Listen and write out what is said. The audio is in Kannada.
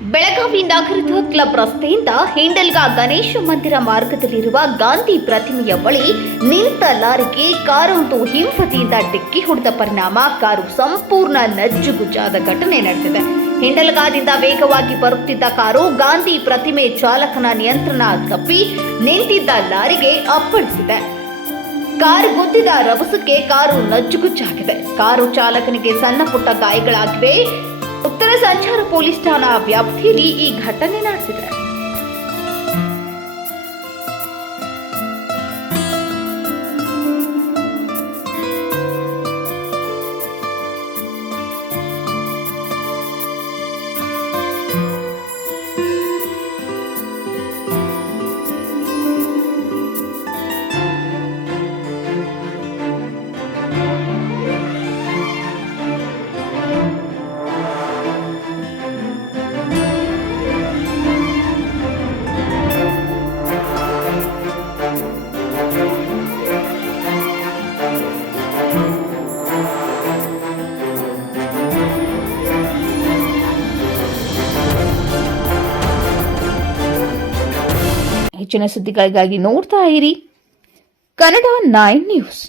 ಬೆಳಗಾವಿ ನಗರದ ಕ್ಲಬ್ ರಸ್ತೆಯಿಂದ ಹಿಂಡಲ್ಗಾ ಗಣೇಶ ಮಂದಿರ ಮಾರ್ಗದಲ್ಲಿರುವ ಗಾಂಧಿ ಪ್ರತಿಮೆಯ ಬಳಿ ನಿಂತ ಲಾರಿಗೆ ಕಾರೊಂದು ಹಿಂಬದಿಯಿಂದ ಡಿಕ್ಕಿ ಹೊಡೆದ ಪರಿಣಾಮ ಕಾರು ಸಂಪೂರ್ಣ ನಜ್ಜುಗುಜ್ಜಾದ ಘಟನೆ ನಡೆದಿದೆ. ಹಿಂಡಲ್ಗಾದಿಂದ ವೇಗವಾಗಿ ಬರುತ್ತಿದ್ದ ಕಾರು ಗಾಂಧಿ ಪ್ರತಿಮೆ ಚಾಲಕನ ನಿಯಂತ್ರಣ ತಪ್ಪಿ ನಿಂತಿದ್ದ ಲಾರಿಗೆ ಅಪ್ಪಳಿಸಿದೆ. ಕಾರು ಗುದ್ದಿದ ರಭಸಕ್ಕೆ ಕಾರು ನಜ್ಜುಗುಜ್ಜಾಗಿದೆ. ಕಾರು ಚಾಲಕನಿಗೆ ಸಣ್ಣ ಪುಟ್ಟ ಗಾಯಗಳಾಗಿವೆ. ಉತ್ತರ ಸಂಚಾರ ಪೊಲೀಸ್ ಠಾಣಾ ವ್ಯಾಪ್ತಿಯಲ್ಲಿ ಈ ಘಟನೆ ನಡೆದಿದೆ. ಹೆಚ್ಚಿನ ಸುದ್ದಿಗಳಿಗಾಗಿ ನೋಡ್ತಾ ಇರಿ ಕನ್ನಡ 9 ನ್ಯೂಸ್.